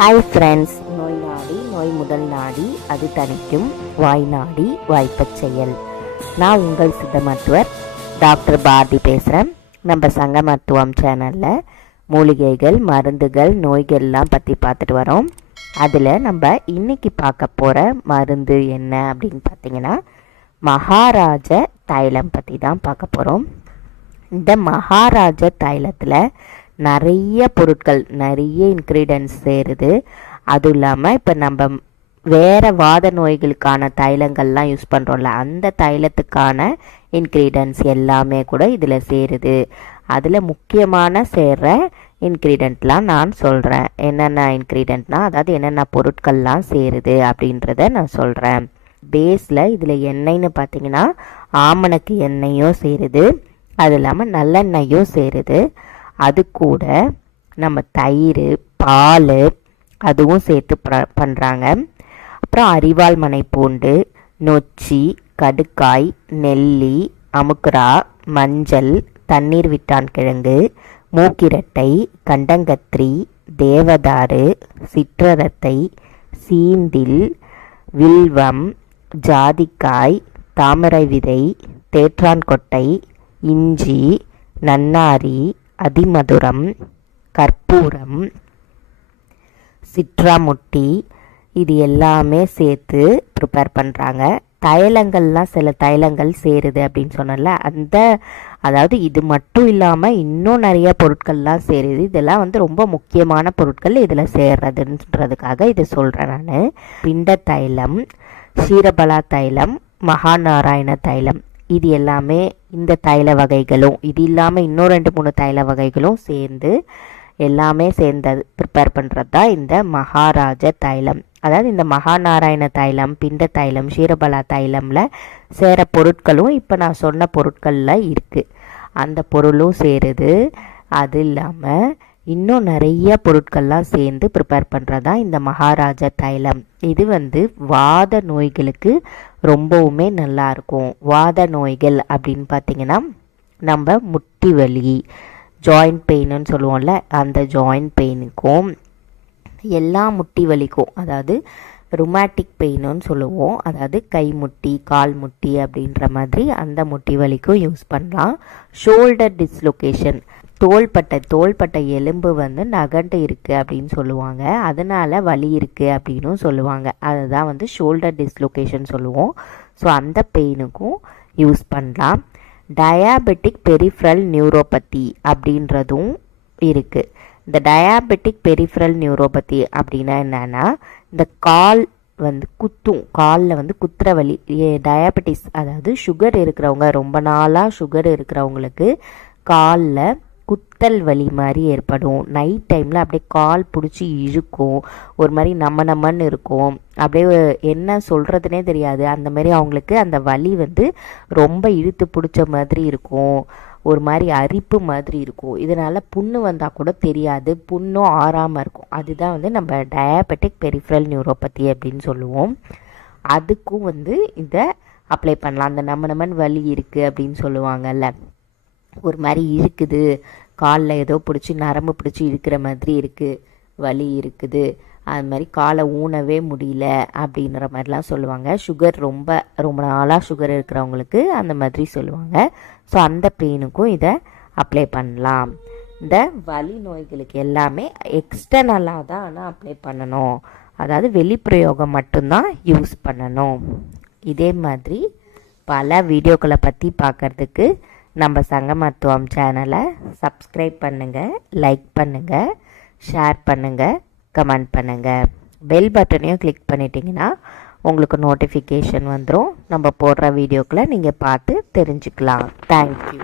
Hi friends நோய் நாடி நோய் முதல் நாடி அது தணிக்கும் வாய் நாடி வாய்ப்பச் செயல். நான் உங்கள் சித்த மருத்துவர் டாக்டர் பாரதி பேசுகிறேன் நம்ம சங்க மருத்துவம் சேனலில் மூலிகைகள் மருந்துகள் நோய்கள்லாம் பற்றி பார்த்துட்டு வரோம். அதில் நம்ம இன்னைக்கு பார்க்க போகிற மருந்து என்ன அப்படின்னு பார்த்தீங்கன்னா மகாராஜ தைலம் பற்றி தான் பார்க்க போகிறோம் இந்த மகாராஜ தைலத்தில் நிறைய பொருட்கள் நிறைய இன்க்ரீடியன்ஸ் சேருது. அதுவும் இல்லாமல் இப்போ நம்ம வேறு வாத நோய்களுக்கான தைலங்கள்லாம் யூஸ் பண்ணுறோம்ல அந்த தைலத்துக்கான இன்க்ரீடியன்ஸ் எல்லாமே கூட இதில் சேருது. அதில் முக்கியமான சேர்ற இன்க்ரீடியண்ட்லாம் நான் சொல்கிறேன் என்னென்ன இன்க்ரீடியன்ட்னா அதாவது என்னென்ன பொருட்கள்லாம் சேருது அப்படின்றத நான் சொல்கிறேன் பேஸில் இதில் எண்ணெய்னு பார்த்தீங்கன்னா ஆமணக்கு எண்ணெயும் சேருது. அது இல்லாமல் நல்லெண்ணெயும் சேருது. அது கூட நம்ம தயிர் பால் அதுவும் சேர்த்து பண்ணுறாங்க அப்புறம் அரிவாள் மனை பூண்டு நொச்சி கடுக்காய் நெல்லி அமுக்குரா மஞ்சள் தண்ணீர் விட்டான் கிழங்கு மூக்கிரட்டை கண்டங்கத்திரி தேவதாறு சிற்றரத்தை சீந்தில் வில்வம் ஜாதிக்காய் தாமரை விதை தேற்றான்கொட்டை இஞ்சி நன்னாரி அதிமதுரம் கற்பூரம் சிட்ராமுட்டி இது எல்லாமே சேர்த்து ப்ரிப்பேர் பண்ணுறாங்க தைலங்கள்லாம் சில தைலங்கள் சேருது அப்படின்னு சொன்னல அந்த அதாவது இது மட்டும் இல்லாமல் இன்னும் நிறைய பொருட்கள்லாம் சேருது. இதெல்லாம் வந்து ரொம்ப முக்கியமான பொருட்கள் இதில் சேர்றதுன்றதுக்காக இதை சொல்கிறேன் நான். பிண்ட தைலம் சீரபலா தைலம் மகாநாராயண தைலம் இது எல்லாமே இந்த தைல வகைகளும் இது இல்லாமல் இன்னும் ரெண்டு மூணு தைல வகைகளும் சேர்ந்து எல்லாமே சேர்ந்தது ப்ரிப்பேர் பண்ணுறது தான் இந்த மகாராஜ தைலம். அதாவது இந்த மகாநாராயண தைலம் பிண்ட தைலம் ஷீரபலா தைலமில் சேர பொருட்களும் இப்போ நான் சொன்ன பொருட்களில் இருக்குது அந்த பொருளும் சேருது. அது இல்லாமல் இன்னும் நிறைய பொருட்கள்லாம் சேர்ந்து ப்ரிப்பேர் பண்ணுறதா இந்த மகாராஜா தைலம். இது வந்து வாத நோய்களுக்கு ரொம்பவுமே நல்லாயிருக்கும் வாத நோய்கள் அப்படின்னு பார்த்தீங்கன்னா நம்ம முட்டி வலி ஜாயிண்ட் பெயின்னு சொல்லுவோம்ல அந்த ஜாயிண்ட் பெயினுக்கும் எல்லா முட்டி வலிக்கும் அதாவது ருமேட்டிக் பெயின்னு சொல்லுவோம் அதாவது கை முட்டி கால் முட்டி அப்படின்ற மாதிரி அந்த முட்டி வலிக்கும் யூஸ் பண்ணலாம். ஷோல்டர் டிஸ்லொகேஷன் தோள்பட்டை தோள்பட்டை எலும்பு வந்து நகண்டு இருக்குது அப்படின்னு சொல்லுவாங்க. அதனால் வலி இருக்குது அப்படின்னும் சொல்லுவாங்க. அதுதான் வந்து ஷோல்டர் டிஸ்லொகேஷன் சொல்லுவோம். ஸோ அந்த பெயினுக்கும் யூஸ் பண்ணலாம். டயாபெட்டிக் பெரிஃப்ரல் நியூரோபதி அப்படின்றதும் இருக்குது இந்த டயாபெட்டிக் பெரிஃப்ரல் நியூரோபதி அப்படின்னா என்னென்னா இந்த கால் வந்து குத்தும். காலில் வந்து குத்துற வலி டயாபெட்டிஸ் அதாவது சுகர் இருக்கிறவங்க ரொம்ப நாளாக சுகர் இருக்கிறவங்களுக்கு காலில் குத்தல் வலி மாதிரி ஏற்படும். நைட் டைமில் அப்படியே கால் பிடிச்சி இழுக்கும். ஒரு மாதிரி நம்ம நம்மன்னு இருக்கும். அப்படியே என்ன சொல்கிறதுனே தெரியாது. அந்த மாதிரி அவங்களுக்கு அந்த வலி வந்து ரொம்ப இழுத்து பிடிச்ச மாதிரி இருக்கும். ஒரு மாதிரி அரிப்பு மாதிரி இருக்கும். இதனால் புண்ணு வந்தால் கூட தெரியாது. புண்ணும் ஆறாமல் இருக்கும். அதுதான் வந்து நம்ம டயாபெட்டிக் பெரிஃபரல் நியூரோபதி அப்படின்னு சொல்லுவோம். அதுக்கும் வந்து இதை அப்ளை பண்ணலாம். அந்த நம்ம நம்மன் வலி இருக்குது அப்படின்னு சொல்லுவாங்கல்ல. ஒரு மாதிரி இழுக்குது காலில் ஏதோ பிடிச்சி நரம்பு பிடிச்சி இழுக்கிற மாதிரி இருக்குது வலி இருக்குது. அது மாதிரி காலை ஊனவே முடியல அப்படின்ற மாதிரிலாம் சொல்லுவாங்க. சுகர் ரொம்ப ரொம்ப நாளாக சுகர் இருக்கிறவங்களுக்கு அந்த மாதிரி சொல்லுவாங்க. ஸோ அந்த பெயினுக்கும் இதை அப்ளை பண்ணலாம். இந்த வலி நோய்களுக்கு எல்லாமே எக்ஸ்டர்னலாக தான் ஆனால் அப்ளை பண்ணணும். அதாவது வெளிப்பிரயோகம் மட்டும்தான் யூஸ் பண்ணணும். இதே மாதிரி பல வீடியோக்களை பற்றி பார்க்குறதுக்கு நம்ம சங்க மருத்துவம் சேனலை சப்ஸ்கிரைப் பண்ணுங்கள் லைக் பண்ணுங்கள் ஷேர் பண்ணுங்கள் கமெண்ட் பண்ணுங்கள் பெல் பட்டனையும் கிளிக் பண்ணிட்டீங்கன்னா உங்களுக்கு நோட்டிஃபிகேஷன் வந்துடும் நம்ம போடுற வீடியோக்களை நீங்கள் பார்த்து தெரிஞ்சுக்கலாம். தேங்க்யூ